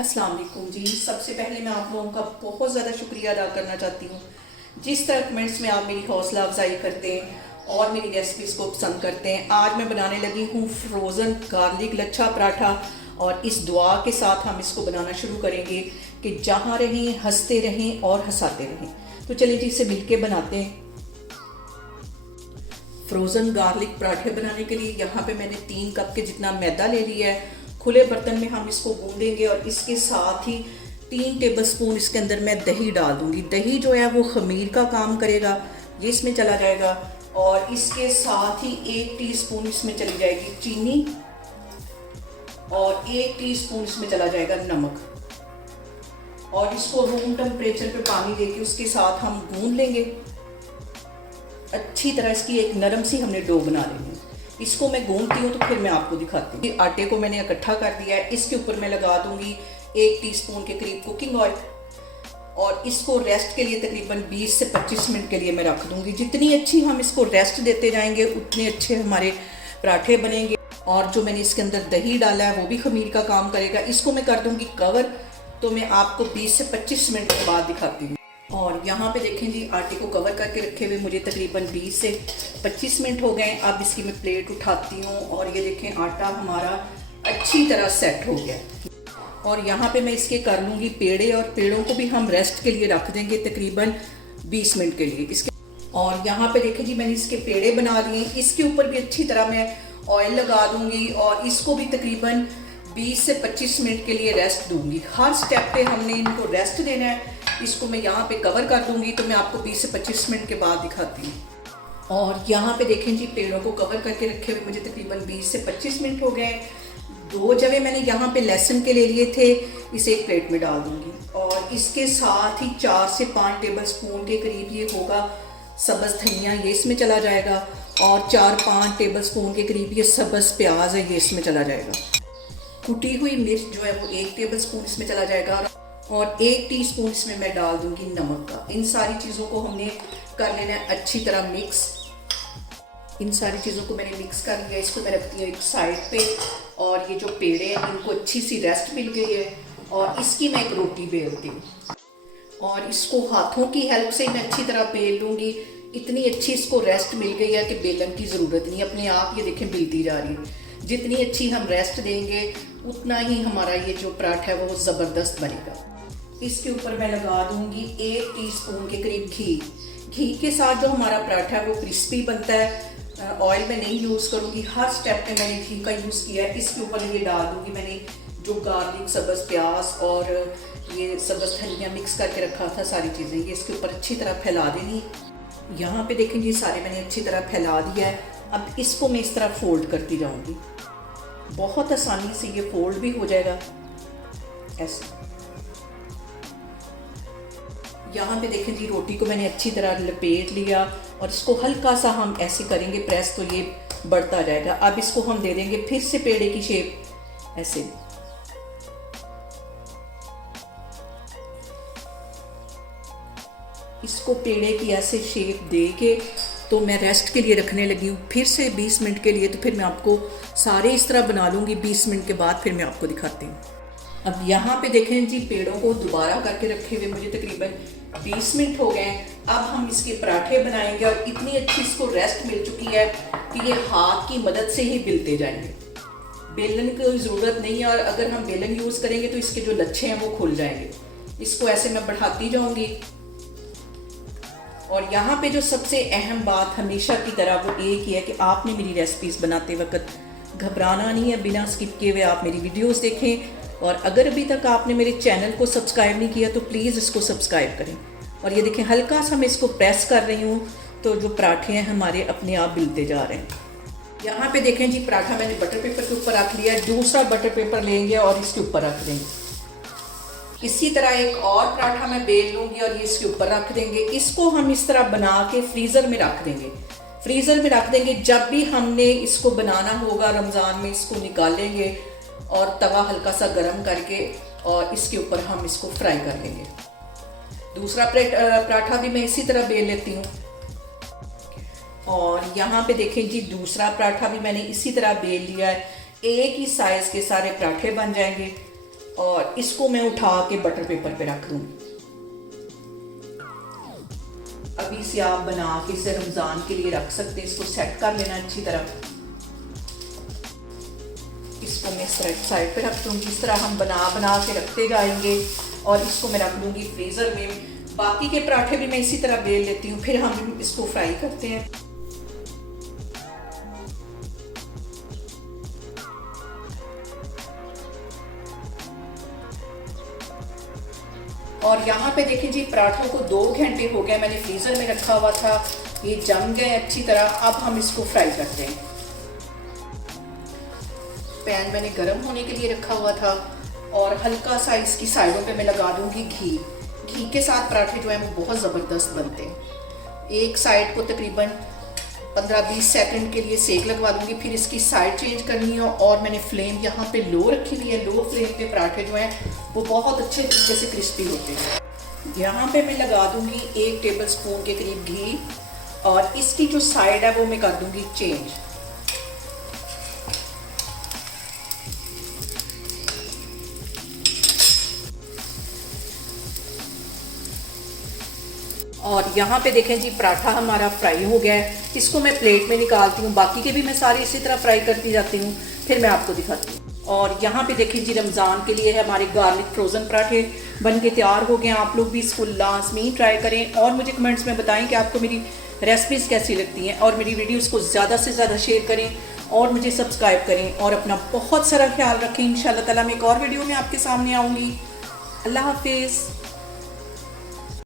अस्सलाम वालेकुम जी। सबसे पहले मैं आप लोगों का बहुत ज़्यादा शुक्रिया अदा करना चाहती हूँ। जिस तरह कमेंट्स में आप मेरी हौसला अफजाई करते हैं और मेरी रेसिपीज़ को पसंद करते हैं। आज मैं बनाने लगी हूँ फ्रोज़न गार्लिक लच्छा पराठा और इस दुआ के साथ हम इसको बनाना शुरू करेंगे कि जहाँ रहें हंसते रहें और हंसाते रहें। तो चलिए जी इसे मिलके बनाते हैं। फ्रोज़न गार्लिक पराठे बनाने के लिए यहाँ पे मैंने 3 कप के जितना मैदा ले लिया है। खुले बर्तन में हम इसको गूंदेंगे और इसके साथ ही 3 टेबलस्पून इसके अंदर मैं दही डाल दूंगी। दही जो है वो खमीर का काम करेगा, ये इसमें चला जाएगा। और इसके साथ ही 1 टीस्पून इसमें चली जाएगी चीनी और 1 टीस्पून इसमें चला जाएगा नमक। और इसको रूम टेम्परेचर पे पानी देके उसके साथ हम गूंद लेंगे अच्छी तरह। इसकी एक नरम सी हमने डो बना लेनी। इसको मैं गूंदती हूँ तो फिर मैं आपको दिखाती हूँ। आटे को मैंने इकट्ठा कर दिया है। इसके ऊपर मैं लगा दूंगी 1 टीस्पून के करीब कुकिंग ऑयल और इसको रेस्ट के लिए तकरीबन 20 से 25 मिनट के लिए मैं रख दूंगी। जितनी अच्छी हम इसको रेस्ट देते जाएंगे उतने अच्छे हमारे पराठे बनेंगे। और जो मैंने इसके अंदर दही डाला है वो भी खमीर का काम करेगा। इसको मैं कर दूंगी कवर, तो मैं आपको 20 से 25 मिनट के बाद दिखाती हूँ। और यहाँ पे देखें जी आटे को कवर करके रखे हुए मुझे तकरीबन 20 से 25 मिनट हो गए। अब इसकी मैं प्लेट उठाती हूँ और ये देखें आटा हमारा अच्छी तरह सेट हो गया। और यहाँ पे मैं इसके कर लूँगी पेड़े और पेड़ों को भी हम रेस्ट के लिए रख देंगे तकरीबन 20 मिनट के लिए इसके। और यहाँ पे देखें जी मैंने इसके पेड़े बना लिए। इसके ऊपर भी अच्छी तरह मैं ऑयल लगा दूँगी और इसको भी तकरीबन 20 से 25 मिनट के लिए रेस्ट दूँगी। हर स्टेप पे हमने इनको रेस्ट देना है। इसको मैं यहाँ पे कवर कर दूंगी तो मैं आपको 20 से 25 मिनट के बाद दिखाती हूँ। और यहाँ पे देखें जी पेड़ों को कवर करके रखे हुए मुझे तकरीबन 20 से 25 मिनट हो गए। 2 जवे मैंने यहाँ पे लहसुन के ले लिए थे, इसे एक प्लेट में डाल दूंगी। और इसके साथ ही 4 से 5 टेबलस्पून के करीब ये होगा सब्ज़ धनिया, ये इसमें चला जाएगा। और 4-5 टेबलस्पून के करीब ये सब्ज़ प्याज है, ये इसमें चला जाएगा। कुटी हुई मिर्च जो है वो 1 टेबलस्पून इसमें चला जाएगा। और 1 टीस्पून इसमें मैं डाल दूंगी नमक का। इन सारी चीज़ों को हमने कर लेना है अच्छी तरह मिक्स। इन सारी चीज़ों को मैंने मिक्स कर लिया। इसको मैं रखती हूँ एक साइड पे। और ये जो पेड़े हैं इनको अच्छी सी रेस्ट मिल गई है और इसकी मैं एक रोटी बेलती हूँ। और इसको हाथों की हेल्प से मैं अच्छी तरह बेल लूँगी। इतनी अच्छी इसको रेस्ट मिल गई है कि बेलन की ज़रूरत नहीं, अपने आप ये देखें बिलती जा रही है। जितनी अच्छी हम रेस्ट देंगे उतना ही हमारा ये जो पराठा है वो ज़बरदस्त बनेगा। इसके ऊपर मैं लगा दूंगी 1 टीस्पून के करीब घी। घी के साथ जो हमारा पराठा है वो क्रिस्पी बनता है। ऑयल में नहीं यूज़ करूँगी, हर स्टेप पे मैंने घी का यूज़ किया है। इसके ऊपर ये डाल दूँगी मैंने जो गार्लिक सब्ज़ प्याज और ये सब्ज़ धनिया मिक्स करके रखा था, सारी चीज़ें ये इसके ऊपर अच्छी तरह फैला देनी। यहाँ पे देखेंगे सारे मैंने अच्छी तरह फैला दिया है। अब इसको मैं इस तरह फोल्ड करती जाऊँगी। बहुत आसानी से ये फोल्ड भी हो जाएगा ऐसे। यहाँ पे देखें जी रोटी को मैंने अच्छी तरह लपेट लिया और इसको हल्का सा हम ऐसे करेंगे प्रेस तो ये बढ़ता जाएगा। अब इसको हम दे देंगे फिर से पेड़े की शेप ऐसे। इसको पेड़े की ऐसे शेप दे के तो मैं रेस्ट के लिए रखने लगी हूँ फिर से 20 मिनट के लिए। तो फिर मैं आपको सारे इस तरह बना लूँगी। 20 मिनट के बाद फिर मैं आपको दिखाती हूँ। अब यहाँ पे देखें जी पेड़ों को दोबारा करके रखे हुए मुझे तकरीबन 20 मिनट हो गए। अब हम इसके पराठे बनाएंगे और इतनी अच्छी इसको रेस्ट मिल चुकी है कि ये हाथ की मदद से ही बेलते जाएंगे। बेलन की ज़रूरत नहीं है और अगर हम बेलन यूज़ करेंगे तो इसके जो लच्छे हैं वो खुल जाएंगे। इसको ऐसे मैं बढ़ाती जाऊँगी। और यहाँ पे जो सबसे अहम बात हमेशा की तरह वो एक ही है कि आपने मेरी रेसिपीज़ बनाते वक्त घबराना नहीं है। बिना स्किप किए हुए आप मेरी वीडियोस देखें। और अगर अभी तक आपने मेरे चैनल को सब्सक्राइब नहीं किया तो प्लीज़ इसको सब्सक्राइब करें। और ये देखें हल्का सा मैं इसको प्रेस कर रही हूँ तो जो पराठे हैं हमारे अपने आप बिलते जा रहे हैं। यहाँ पे देखें जी पराठा मैंने बटर पेपर के ऊपर रख लिया। दूसरा बटर पेपर लेंगे और इसके ऊपर रख देंगे। इसी तरह एक और पराठा मैं बेल लूँगी और ये इसके ऊपर रख देंगे। इसको हम इस तरह बना के फ्रीज़र में रख देंगे। फ्रीज़र में रख देंगे। जब भी हमने इसको बनाना होगा रमज़ान में इसको निकालेंगे और तवा हल्का सा गर्म करके और इसके ऊपर हम इसको फ्राई कर लेंगे। दूसरा पराठा भी मैं इसी तरह बेल लेती हूँ। और यहाँ पे देखें जी दूसरा पराठा भी मैंने इसी तरह बेल लिया है। एक ही साइज़ के सारे पराठे बन जाएंगे। और इसको मैं उठा के बटर पेपर पे रख दूंगी। अभी से आप बना के इसे रमज़ान के लिए रख सकते हैं। इसको सेट कर लेना अच्छी तरह। इसको मैं इस तरह साइड पे रख दूंगी। इस तरह हम बना बना के रखते जाएंगे और इसको मैं रख दूंगी फ्रीज़र में। बाकी के पराठे भी मैं इसी तरह बेल लेती हूँ, फिर हम इसको फ्राई करते हैं। और यहाँ पे देखिए जी, पराठों को 2 घंटे हो गए, मैंने फ्रीज़र में रखा हुआ था, ये जम गए अच्छी तरह। अब हम इसको फ्राई करते हैं। पैन मैंने गर्म होने के लिए रखा हुआ था और हल्का सा इसकी साइडों पे मैं लगा दूंगी घी। घी के साथ पराठे जो हैं वो बहुत ज़बरदस्त बनते हैं। एक साइड को तकरीबन 15-20 सेकंड के लिए सेक लगवा दूंगी, फिर इसकी साइड चेंज करनी है। और मैंने फ्लेम यहाँ पे लो रखी हुई है। लो फ्लेम पे पराठे जो हैं वो बहुत अच्छे तरीके से क्रिस्पी होते हैं। यहाँ पे मैं लगा दूंगी 1 टेबल स्पून के करीब घी और इसकी जो साइड है वो मैं कर दूंगी चेंज। और यहाँ पे देखें जी, पराठा हमारा फ्राई हो गया है। इसको मैं प्लेट में निकालती हूँ। बाकी के भी मैं सारे इसी तरह फ्राई करती जाती हूँ, फिर मैं आपको दिखाती हूँ। और यहाँ पे देखें जी, रमज़ान के लिए हमारे गार्लिक फ्रोज़न पराठे बन के तैयार हो गए हैं। आप लोग भी इसको लाज़मी ट्राई करें और मुझे कमेंट्स में बताएं कि आपको मेरी रेसिपीज़ कैसी लगती हैं। और मेरी वीडियोज़ को ज़्यादा से ज़्यादा शेयर करें और मुझे सब्सक्राइब करें और अपना बहुत सारा ख्याल रखें। इंशाअल्लाह ताला मैं एक और वीडियो में आपके सामने आऊँगी। अल्लाह हाफिज़।